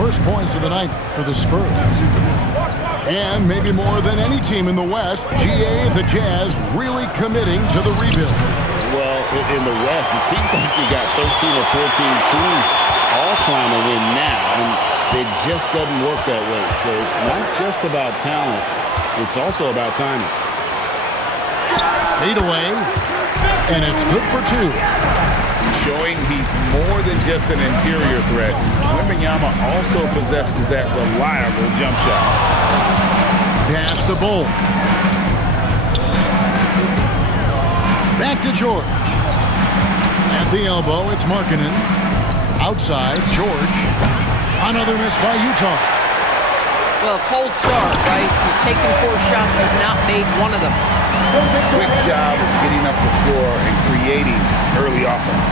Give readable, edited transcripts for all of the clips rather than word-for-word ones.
first points of the night for the Spurs. And maybe more than any team in the West, GA, the Jazz, really committing to the rebuild. Well, in the West, it seems like you got 13 or 14 teams all trying to win now, and it just doesn't work that way. So it's not just about talent, it's also about timing. Fade away, and it's good for two. Showing he's more than just an interior threat. Wembanyama also possesses that reliable jump shot. Pass to Bull. Back to George. At the elbow, it's Markkanen. Outside, George. Another miss by Utah. Well, cold start, right? You've taken 4 shots, you've not made one of them. Quick job of getting up the floor and creating early offense.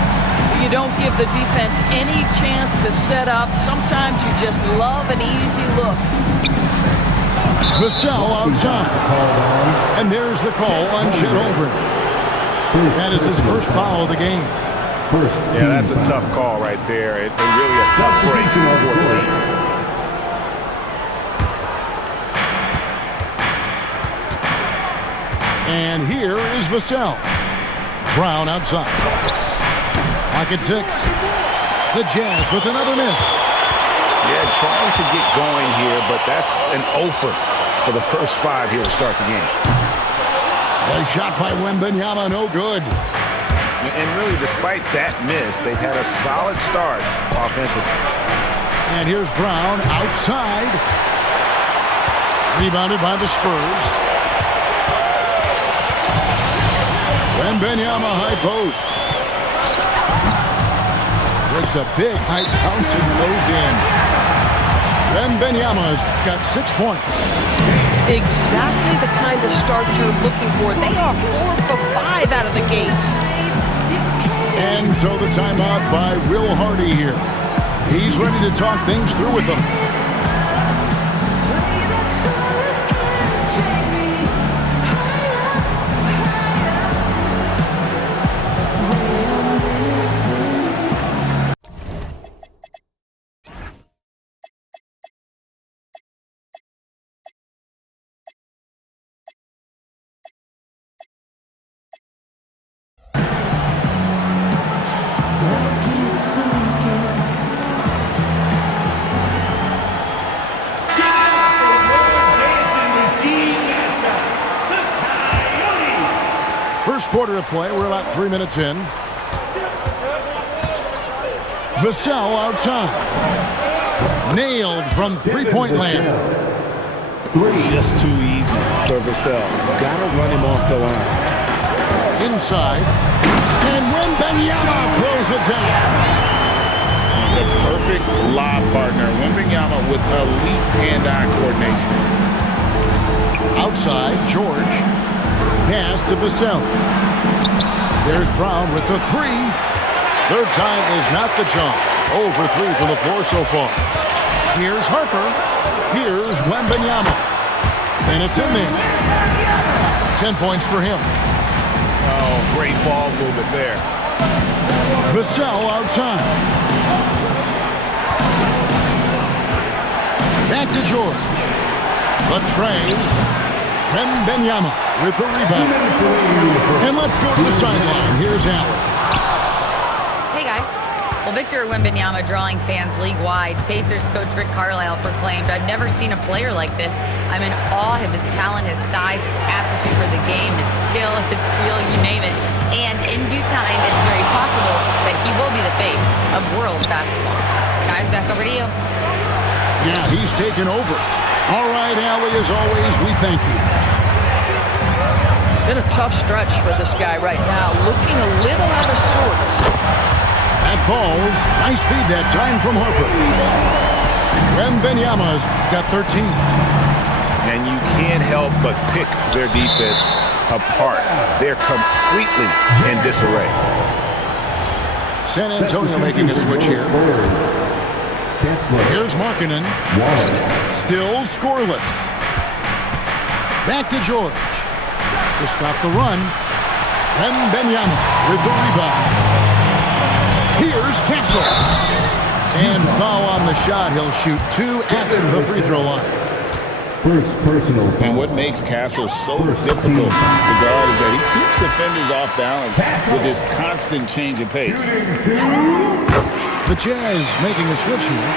You don't give the defense any chance to set up. Sometimes you just love an easy look. Vassell outside. And there's the call on Chet Holmgren. That is his first foul of the game. Yeah, that's a tough call right there. And really a tough break for the lead. And here is Vassell. Brown outside. Clock at 6. The Jazz with another miss. Yeah, trying to get going here, but that's an offer for the first 5 here to start the game. A shot by Wembanyama, no good. And really, despite that miss, they've had a solid start offensively. And here's Brown outside. Rebounded by the Spurs. Wembanyama high post. Breaks a big high bounce and goes in. Wembanyama's got 6 points. Exactly the kind of start you're looking for. They are 4 for 5 out of the gates. And so the timeout by Will Hardy here. He's ready to talk things through with them. First quarter of play, we're about 3 minutes in. Vassell outside. Nailed from three-point land. Just too easy for Vassell. Gotta run him off the line. Inside. And Wembanyama throws it down. The perfect lob partner. Wembanyama with elite hand-eye coordination. Outside, George. Pass to Vassell. There's Brown with the 3. Third time is not the charm. 0 for 3 from the floor so far. Here's Harper. Here's Wembanyama. And it's in there. 10 points for him. Oh, great ball movement there. Vassell outside. Back to George. The tray. Wembanyama with the rebound. And let's go to the sideline. Here's Allen. Hey, guys. Well, Victor Wembanyama drawing fans league-wide. Pacers coach Rick Carlisle proclaimed, "I've never seen a player like this. I'm in awe of his talent, his size, his aptitude for the game, his skill, his feel, you name it. And in due time, it's very possible that he will be the face of world basketball." Guys, back over to you. Yeah, he's taken over. All right, Allie, as always, we thank you. Been a tough stretch for this guy right now. Looking a little out of sorts. That falls. Nice feed that time from Harper. Wembanyama's got 13. And you can't help but pick their defense apart. They're completely in disarray. San Antonio making a switch here. Here's Markkanen. Still scoreless. Back to George. To stop the run. Wembanyama with the rebound. Here's Castle. And foul on the shot. He'll shoot 2 at the free throw line. First personal foul. And what makes Castle so difficult to guard is that he keeps defenders off balance with his constant change of pace. The Jazz making a switch here.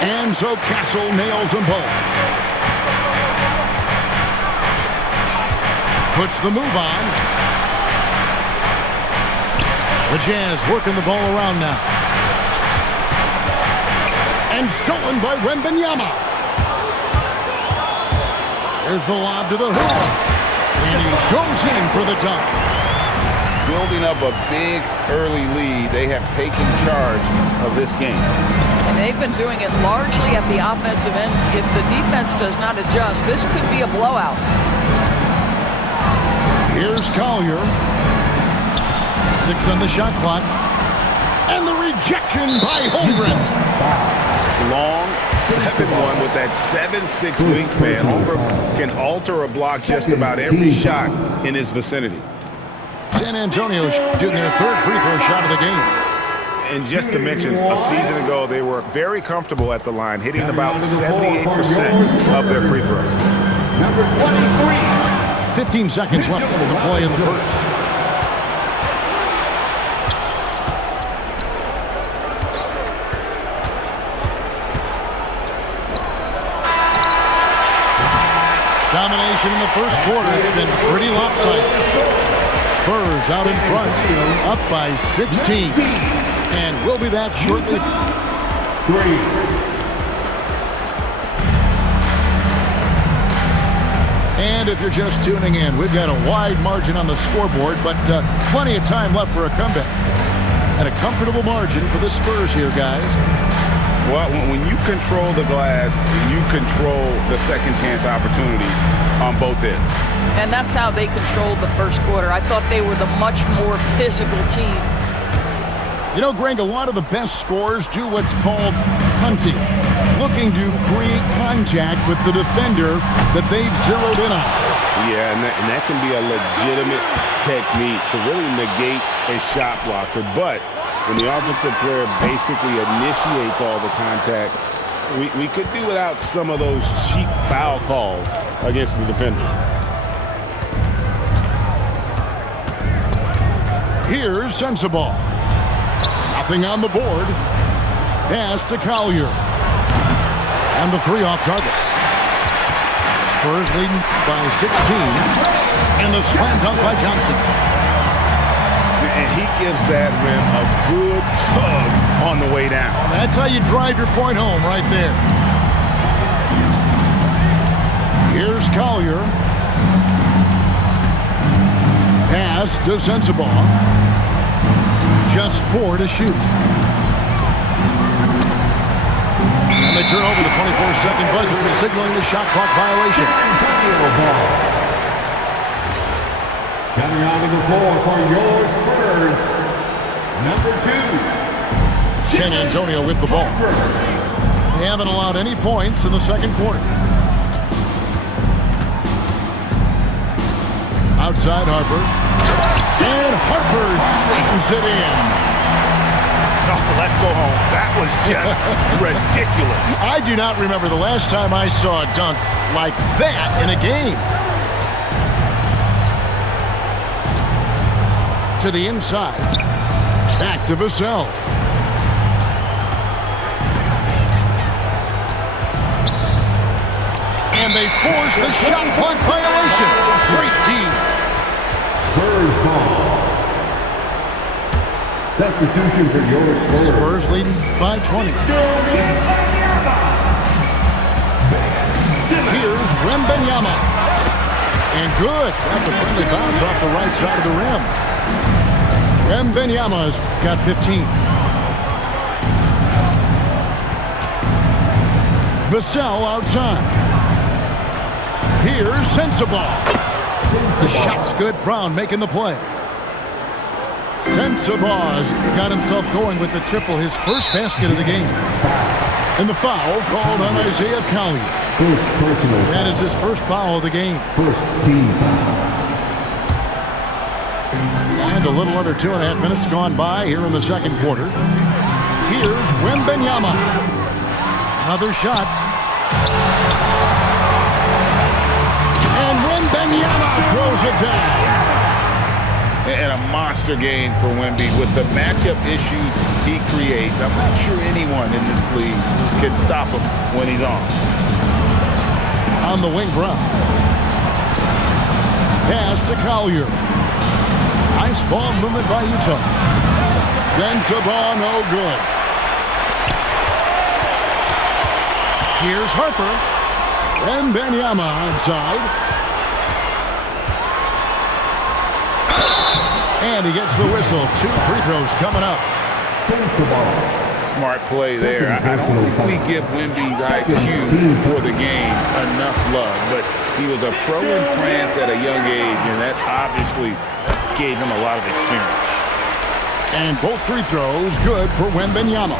And so Castle nails them both. Puts the move on. The Jazz working the ball around now. And stolen by Wembanyama. There's the lob to the hoop. And he goes in for the dunk. Building up a big early lead, they have taken charge of this game. And they've been doing it largely at the offensive end. If the defense does not adjust, this could be a blowout. Here's Collier. 6 on the shot clock. And the rejection by Holmgren. Long 7-1 with that 7'6" wingspan. Holmgren can alter a block just about every shot in his vicinity. San Antonio shooting their 3rd free throw shot of the game. And just to mention, a season ago, they were very comfortable at the line, hitting about 78% of their free throws. Number 23. 15 seconds left of the play in the first. Domination in the first quarter. It's been pretty lopsided. Spurs out in front, up by 16. And we'll be back shortly. And if you're just tuning in, we've got a wide margin on the scoreboard, but plenty of time left for a comeback. And a comfortable margin for the Spurs here, guys. Well, when you control the glass, you control the second chance opportunities on both ends. And that's how they controlled the first quarter. I thought they were the much more physical team. You know, Greg, a lot of the best scorers do what's called hunting, looking to create contact with the defender that they've zeroed in on. Yeah, and that can be a legitimate technique to really negate a shot blocker. But when the offensive player basically initiates all the contact, we could do without some of those cheap foul calls against the defenders. Here's Sensabaugh. Nothing on the board. Pass to Collier. And the 3 off target. Spurs leading by 16. And the slam dunk by Johnson. And he gives that rim a good tug on the way down. That's how you drive your point home right there. Here's Collier. Pass to Sensabaugh. Just 4 to shoot. And they turn over the 24-second buzzer, signaling the shot clock violation. Coming onto the floor for your Spurs, number 2. San Antonio with the ball. They haven't allowed any points in the second quarter. Outside Harper. And Harper straightens it in. Oh, let's go home. That was just ridiculous. I do not remember the last time I saw a dunk like that in a game. To the inside. Back to Vassell. And they force the shot clock violation. Great team. Spurs ball. Substitution for your Spurs. Spurs leading by 20. Here's Wembanyama. And good. Got the friendly bounce off the right side of the rim. Wembanyama's got 15. Vassell outside. Here's Sensabaugh. The shot's good. Brown making the play. Sensabaugh's got himself going with the triple, his first basket of the game. And the foul called on Isaiah Collier. First personal foul. That is his first foul of the game. First team foul. And a little under 2.5 minutes gone by here in the second quarter. Here's Wembanyama. Another shot. And Wembanyama throws it down. And a monster game for Wemby with the matchup issues he creates. I'm not sure anyone in this league can stop him when he's on. On the wing, Brown. Pass to Collier. Nice ball movement by Utah. Sends the ball, no good. Here's Harper. Wembanyama onside. And he gets the whistle. 2 free throws coming up. Smart play there. I don't think we give Wemby's IQ for the game enough love, but he was a pro in France at a young age, and that obviously gave him a lot of experience. And both free throws good for Wembanyama.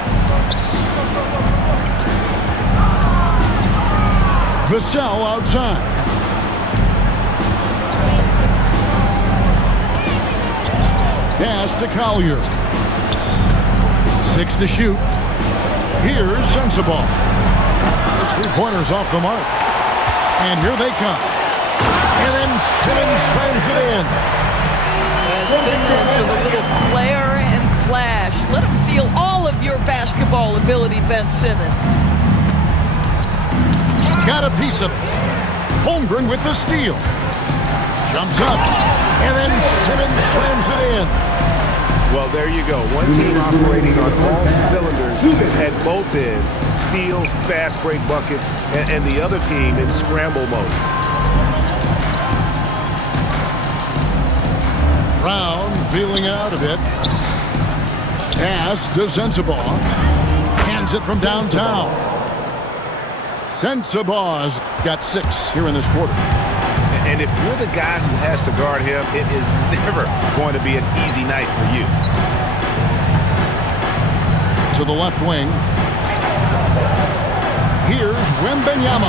Vassell outside. Pass to Collier. 6 to shoot. Here's Sensabaugh. His 3-pointers off the mark. And here they come. And then Simmons slams it in. Simmons with a little flair and flash. Let him feel all of your basketball ability, Ben Simmons. Got a piece of it. Holmgren with the steal. Jumps up. And then Simmons slams it in. Well, there you go. One team operating on all cylinders at both ends. Steals, fast break buckets, and the other team in scramble mode. Brown feeling out a bit. Pass to Sensabaugh. Hands it from downtown. Sensabaugh's got 6 here in this quarter. And if you're the guy who has to guard him, it is never going to be an easy night for you. To the left wing. Here's Wembanyama.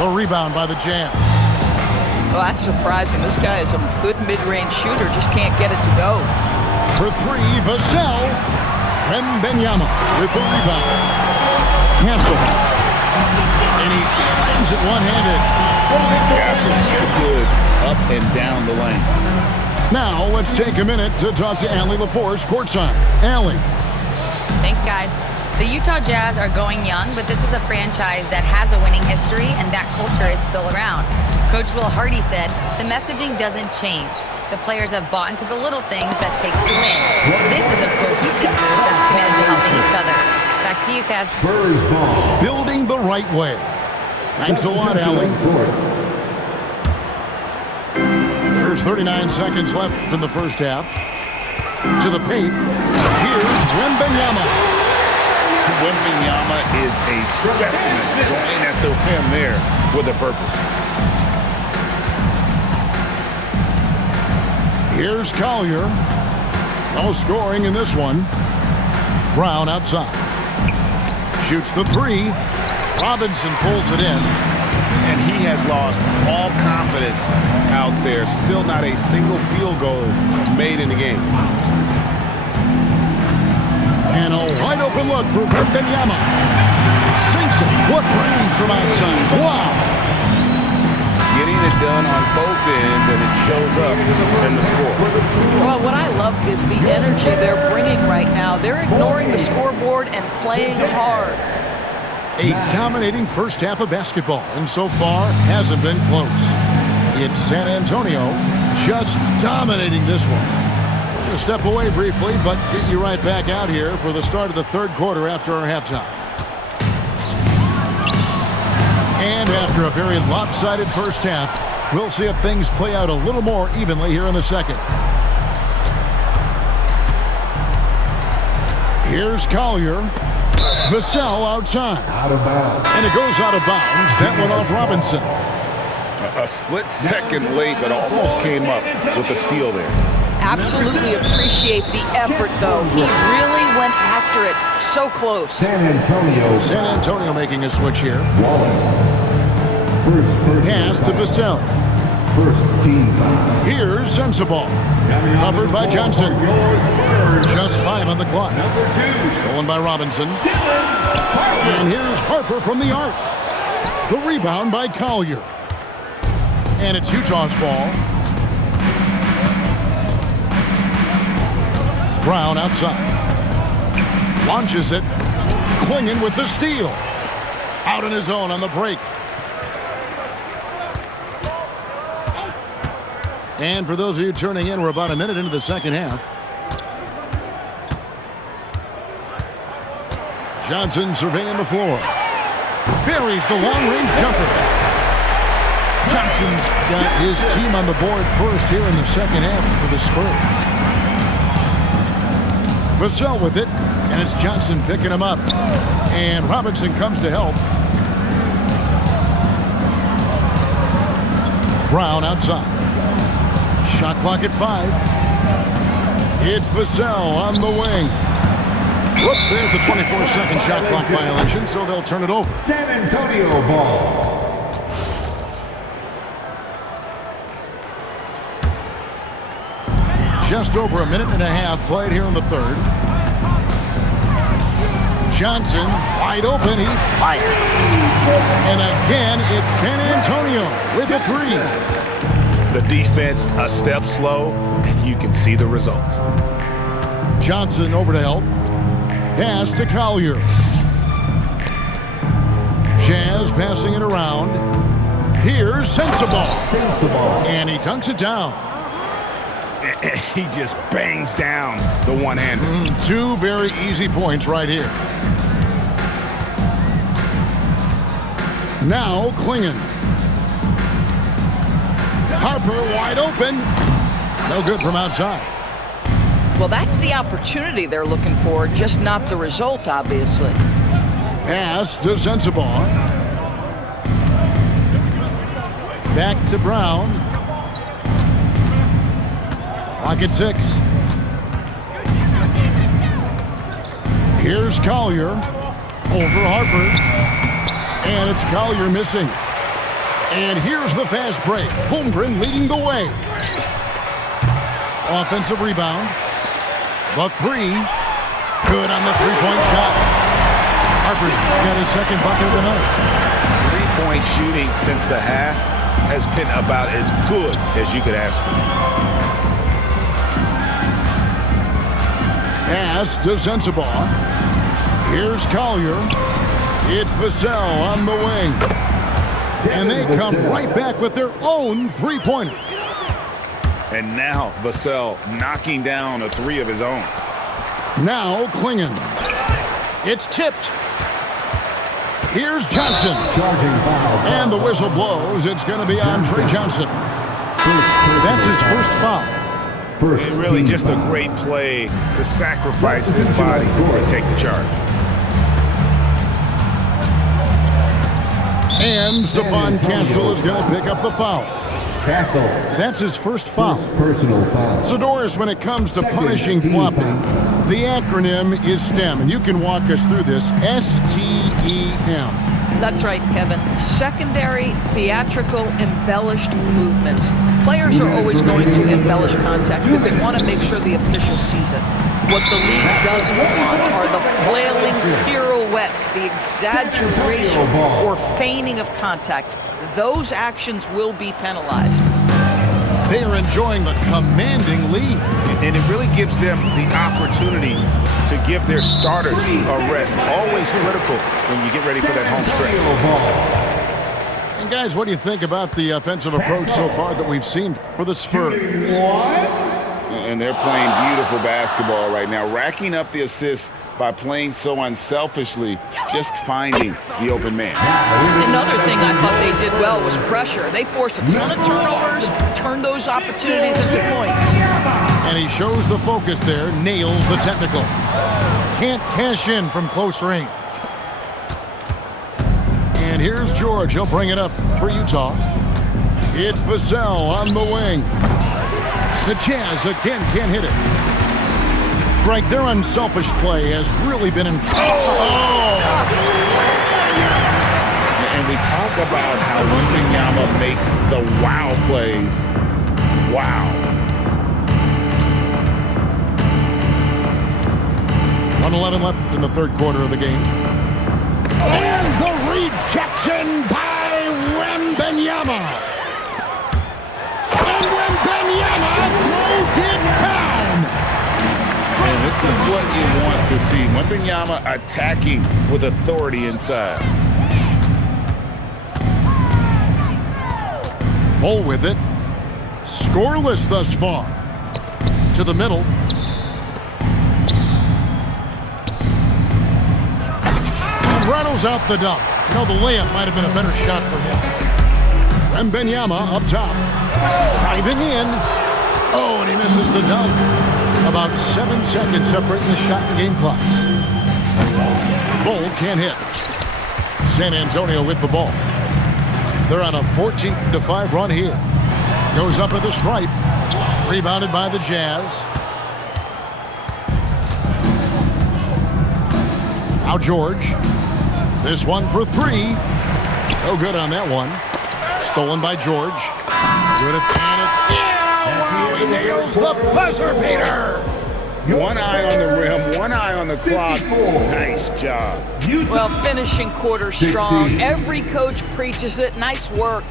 The rebound by the Jazz. Well, that's surprising. This guy is a good mid-range shooter, just can't get it to go. For 3, Vassell. Wembanyama with the rebound. Castle. And he slams it one-handed. Castle's so good up and down the lane. Now let's take a minute to talk to Allie LaForce courtside. Allie. Thanks, guys. The Utah Jazz are going young, but this is a franchise that has a winning history, and that culture is still around. Coach Will Hardy said, the messaging doesn't change. The players have bought into the little things that takes to win. This is a cohesive group that's committed to helping each other. Back to you, Kev. Spurs ball. Building the right way. Thanks a lot, Allie. There's 39 seconds left in the first half. To the paint. Here's Wembanyama. Wembanyama is a specimen going at the rim there with a purpose. Here's Collier. No scoring in this one. Brown outside. Shoots the 3. Robinson pulls it in. And he has lost all confidence out there. Still not a single field goal made in the game. And a wide open look for Wembanyama. Sinks it. What range from outside. Wow. Getting it done on both ends, and it shows up in the score. Well, what I love is the energy they're bringing right now. They're ignoring the scoreboard and playing hard. A dominating first half of basketball, and so far hasn't been close. It's San Antonio just dominating this one. We're going to step away briefly, but get you right back out here for the start of the third quarter after our halftime. And after a very lopsided first half, we'll see if things play out a little more evenly here in the second. Here's Collier. Vassell outside. Out of bounds. And it goes out of bounds. That went off Robinson. A split second late, but almost came up with a steal there. Absolutely appreciate the effort, though. He really went after it. So close. San Antonio. San Antonio making a switch here. Wallace. First person. Pass to Vassell. First team foul. Here's Sensabaugh. Covered by Johnson. Just 5 on the clock. Stolen by Robinson. And here's Harper from the arc. The rebound by Collier. And it's Utah's ball. Brown outside. Launches it. Clinging with the steal. Out on his own on the break. And for those of you turning in, we're about a minute into the second half. Johnson surveying the floor. Buries the long-range jumper. Johnson's got his team on the board first here in the second half for the Spurs. Vassell with it, and it's Johnson picking him up. And Robinson comes to help. Brown outside. Shot clock at 5. It's Vassell on the wing. Whoops, there's the 24-second shot clock violation, so they'll turn it over. San Antonio ball. Just over a minute and a half played here in the third. Johnson, wide open, he fires. And again, it's San Antonio with a 3. The defense a step slow, and you can see the results. Johnson over to help. Pass to Collier. Jazz passing it around. Here's Sensabaugh. And he dunks it down. He just bangs down the one-hander. 2 very easy points right here. Now Klingon. Harper wide open. No good from outside. Well, that's the opportunity they're looking for, just not the result, obviously. Pass to Sensabaugh. Back to Brown. Clock at 6. Here's Collier. Over Harper. And it's Collier missing. And here's the fast break. Holmgren leading the way. Offensive rebound. The 3. Good on the three-point shot. Harper's got his second bucket of the night. 3-point shooting since the half has been about as good as you could ask for. Pass to Sensabaugh. Here's Collier. It's Vassell on the wing. And they come right back with their own three-pointer. And now Vassell knocking down a 3 of his own. Now Klingon. It's tipped. Here's Johnson. And the whistle blows. It's going to be on Trey Johnson. That's his first foul. Really just a great play to sacrifice his body and take the charge. And Stephon Castle is going to pick up the foul. Castle. That's his first foul. Personal foul. So, Doris, when it comes to punishing flopping, the acronym is STEM, and you can walk us through this. STEM. That's right, Kevin. Secondary, theatrical, embellished movements. Players are always going to embellish contact because they want to make sure the official sees it. What the league doesn't want are the flailing pirouettes, the exaggeration or feigning of contact. Those actions will be penalized. They are enjoying the commanding lead. And it really gives them the opportunity to give their starters a rest. Always critical when you get ready for that home stretch. And guys, what do you think about the offensive approach so far that we've seen for the Spurs? And they're playing beautiful basketball right now, racking up the assists by playing so unselfishly, just finding the open man. Another thing I thought they did well was pressure. They forced a ton of turnovers, turned those opportunities into points. And he shows the focus there, nails the technical. Can't cash in from close range. And here's George. He'll bring it up for Utah. It's Vassell on the wing. The Jazz again can't hit it. Frank, their unselfish play has really been And we talk about how Wembanyama makes the wow plays. Wow. 1:11 left in the third quarter of the game. And the rejection by Wembanyama. And Wembanyama throws it down. And this is what you want to see. Wembanyama attacking with authority inside. Bull with it. Scoreless thus far. To the middle. And rattles out the dunk. You know, the layup might have been a better shot for him. Wembanyama up top. Driving in. Oh, and he misses the dunk. About 7 seconds separating the shot and game clocks. Bull can't hit. San Antonio with the ball. They're on a 14-5 run here. Goes up at the stripe. Rebounded by the Jazz. Now George. This one for three. No good on that one. Stolen by George. Good at and it's he nails the buzzer beater. One eye on the rim, one eye on the clock. Nice job. Well, finishing quarter strong. Every coach preaches it. Nice work.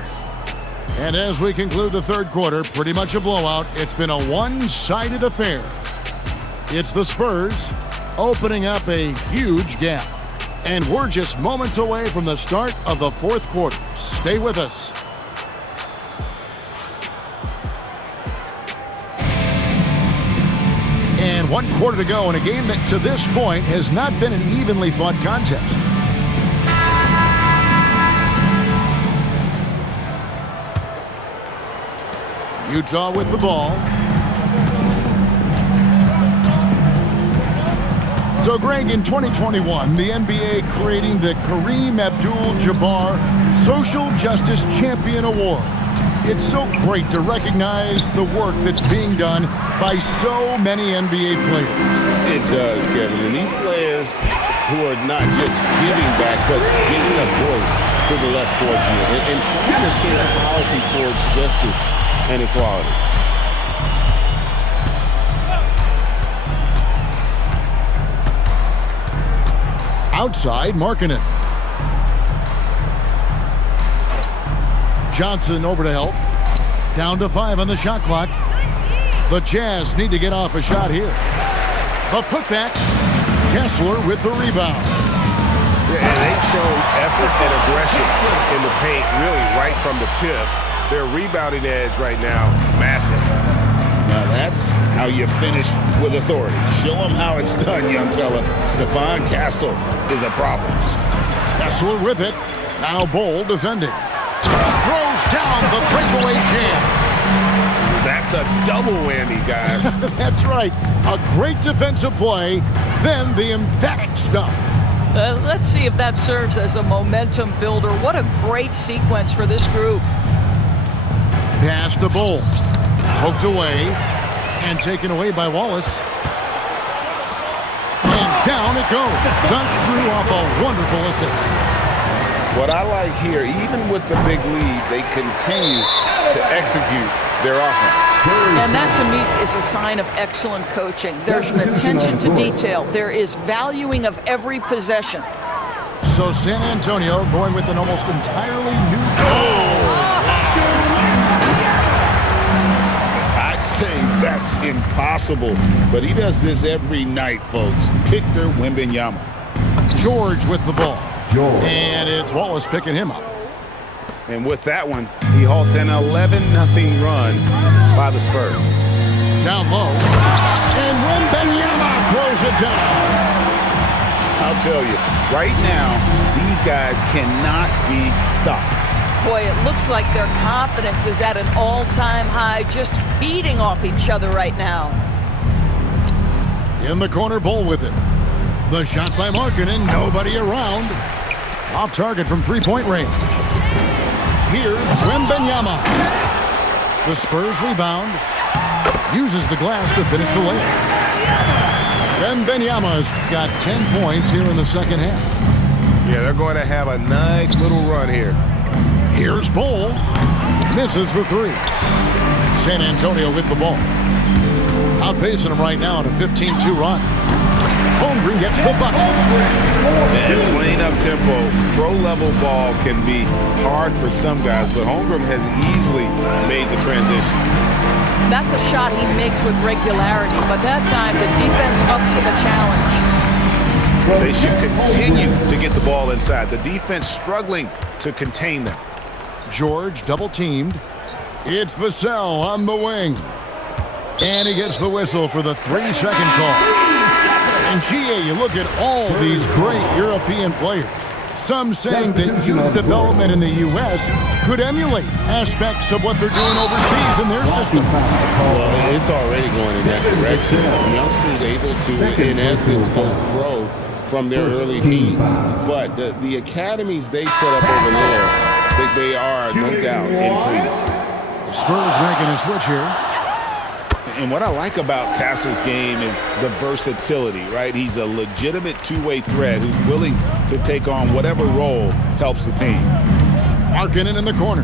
And as we conclude the third quarter, pretty much a blowout. It's been a one-sided affair. It's the Spurs opening up a huge gap. And we're just moments away from the start of the fourth quarter. Stay with us. And 1 quarter to go in a game that to this point has not been an evenly fought contest. Utah with the ball. So, Greg, in 2021, the NBA creating the Kareem Abdul-Jabbar Social Justice Champion Award. It's so great to recognize the work that's being done by so many NBA players. It does, Kevin. And these players who are not just giving back, but giving a voice to the less fortunate and trying to share a policy towards justice and equality. Outside, Markkanen. Johnson over to help. Down to 5 on the shot clock. The Jazz need to get off a shot here. The putback. Kessler with the rebound. Yeah, and they showed effort and aggression in the paint, really right from the tip. Their rebounding edge right now, massive. Now that's how you finish with authority. Show them how it's done, young fella. Stephon Castle is a problem. Kessler with it. Now Bull defending. Throws down the breakaway jam. That's a double whammy, guys. That's right. A great defensive play, then the emphatic stuff. Let's see if that serves as a momentum builder. What a great sequence for this group. Pass to Bull. Poked away and taken away by Wallace. And down it goes. Dunked through off a wonderful assist. What I like here, even with the big lead, they continue to execute their offense. And that, to me, is a sign of excellent coaching. There's an attention to detail. There is valuing of every possession. So San Antonio going with an almost entirely new goal. I'd say that's impossible, but he does this every night, folks. Victor Wembanyama. George with the ball. And it's Wallace picking him up. And with that one, he halts an 11-0 run by the Spurs. Down low. And Wembanyama throws it down. I'll tell you, right now, these guys cannot be stopped. Boy, it looks like their confidence is at an all-time high, just feeding off each other right now. In the corner, Bull with it. The shot by Markkanen, nobody around. Off target from three-point range. Here's Wembanyama. The Spurs rebound. Uses the glass to finish the layup. Wembanyama's got 10 points here in the second half. Yeah, they're going to have a nice little run here. Here's Bull. Misses the three. San Antonio with the ball. Outpacing them right now at a 15-2 run. Holmgren gets the bucket. And playing up tempo, pro-level ball can be hard for some guys, but Holmgren has easily made the transition. That's a shot he makes with regularity, but that time the defense up to the challenge. They should continue to get the ball inside. The defense struggling to contain them. George double-teamed. It's Vassell on the wing. And he gets the whistle for the 3-second call. And GA, you look at all these great European players. Some saying that youth development in the U.S. could emulate aspects of what they're doing overseas in their system. Well, it's already going in that direction. Youngsters able to, in essence, go pro from their early teens. But the academies they set up over there, they are, no doubt, intriguing. The Spurs making a switch here. And what I like about Castle's game is the versatility, right? He's a legitimate two-way threat who's willing to take on whatever role helps the team. Markkanen in the corner.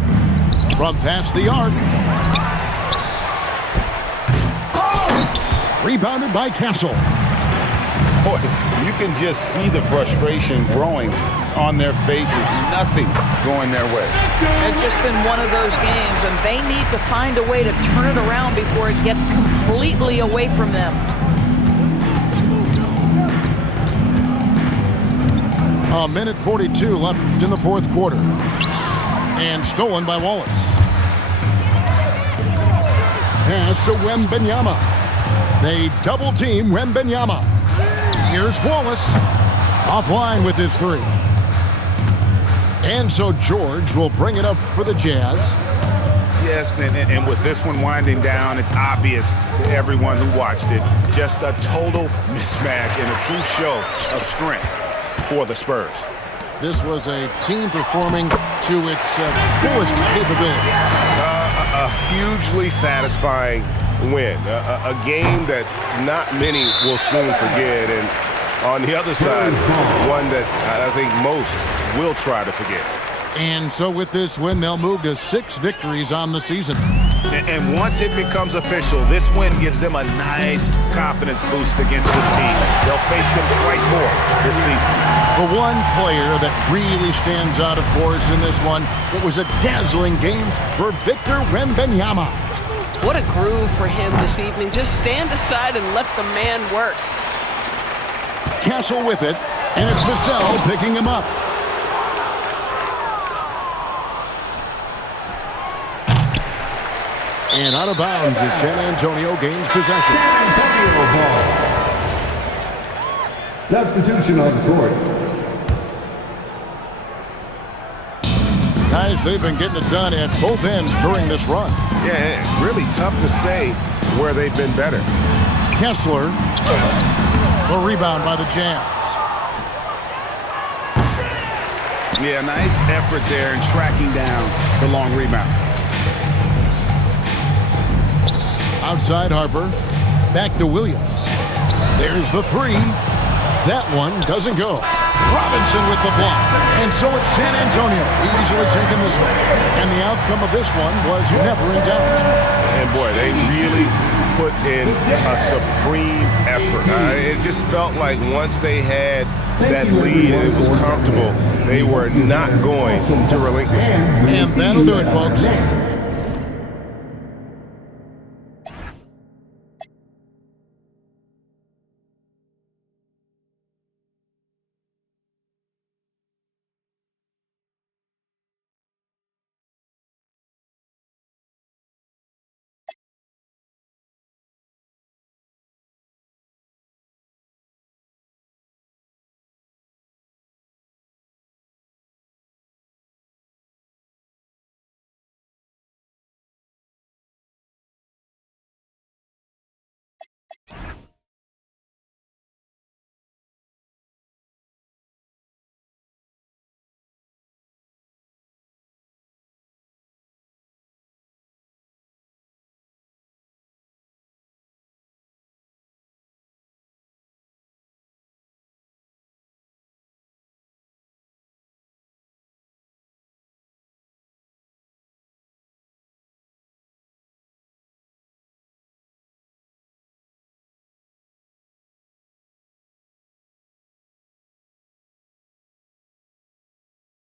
From past the arc. Rebounded by Castle. Boy, you can just see the frustration growing on their faces. Nothing going their way. It's just been one of those games, and they need to find a way to turn it around before it gets completely away from them. A minute 42 left in the fourth quarter. And stolen by Wallace. Pass to Wembanyama. They double-team Wembanyama. Here's Wallace. Offline with his three. And so George will bring it up for the Jazz. Yes, and with this one winding down, it's obvious to everyone who watched it. Just a total mismatch and a true show of strength for the Spurs. This was a team performing to its fullest capability. A hugely satisfying win. A game that not many will soon forget. And on the other side, one that I think most will try to forget. And so with this win, they'll move to 6 victories on the season. And once it becomes official, this win gives them a nice confidence boost against this team. They'll face them twice more this season. The one player that really stands out, of course, in this one, it was a dazzling game for Victor Wembanyama. What a groove for him this evening. Just stand aside and let the man work. Castle with it, and it's Vassell picking him up. And out of bounds as San Antonio gains possession. San Antonio ball. Substitution on the court. Guys, they've been getting it done at both ends during this run. Yeah, really tough to say where they've been better. Kessler, the rebound by the Jazz. Yeah, nice effort there in tracking down the long rebound. Outside Harper, back to Williams. There's the three. That one doesn't go. Robinson with the block. And so it's San Antonio easily taking this one. And the outcome of this one was never in doubt. And boy, they really put in a supreme effort. It just felt like once they had that lead and it was comfortable, they were not going to relinquish it. And that'll do it, folks.